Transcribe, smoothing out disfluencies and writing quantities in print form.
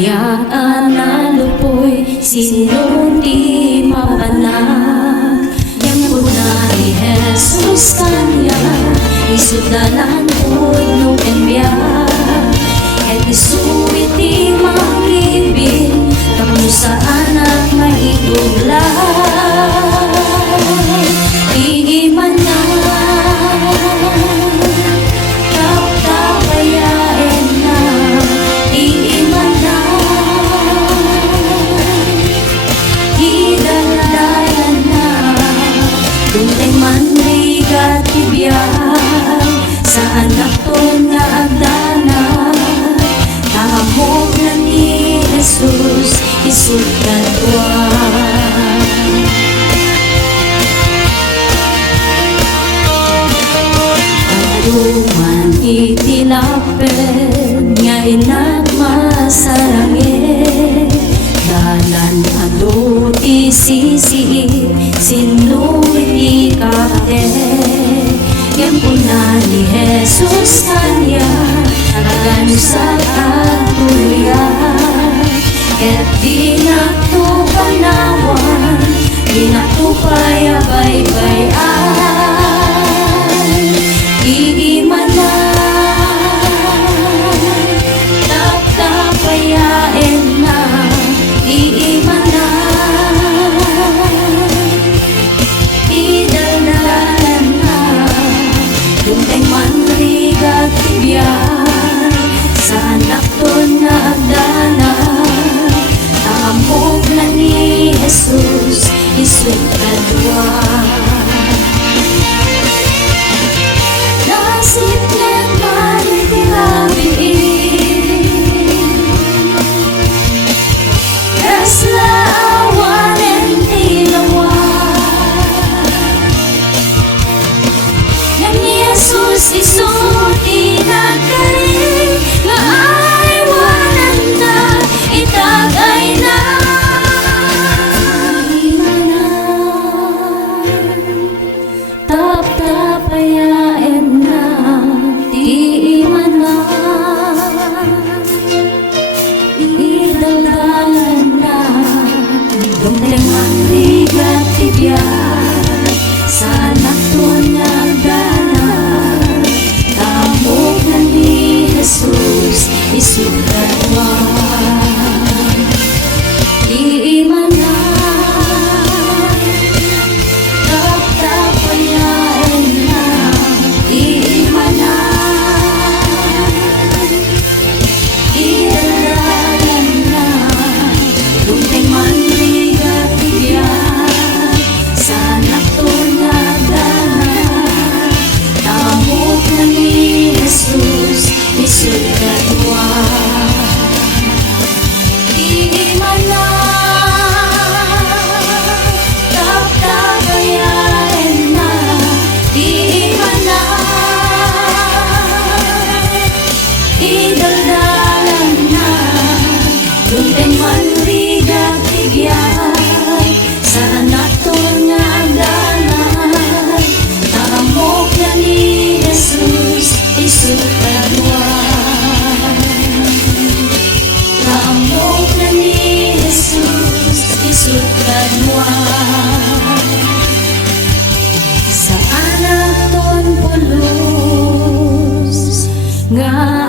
Yak analupoy sino di mapanag. Yang puna ni Jesus kanya isudalan po nung enbiyak. Et isuit di mag-ibig kamu sa anak maiguglay. Iiman na kapayain na, iiman na idaldalan na. Duntay man ligat tibiyay sa anak to nga agdana. Kahamog na ni Jesus isut kadwa. Aduman itilaped nga inagmasarangit. Dalan ado isisi sinuwi ikate. Yang puna ni Jesus kanya agan sa katuluya. Et di nakupanawan, di nakupayabay-bayan. Iiman na tapayain na, iiman na idaldalan na. Duntay man ligat tibiyay sa anak to na agdana. Tahamog na ni Jesus isut kadwa. Nasip niyan malitilabiin kasla awan en tilawan. Yang ni Jesus isut inagkarin nga ay wanan na itagay na. Tapayain na, di iman na idaldalan na. Duntay man ligat tibiyay sa anak to nga agdana. Kahamog na ni Jesus isut kadwa. Di iman na tapayain na, di iman na idaldalan na. Duntay man ligat tibiyay sa anak to nga agdana. Kahamog na ni Jesus isut kadwa. Iiman na tapayain na, iiman na idaldalan na. Duntay man ligat tibiyay sa anak to nga agdana. Kahamog na ni Jesus isut kadwa. Kahamog na ni Jesus isut kadwa. Sa anak ton pulos nga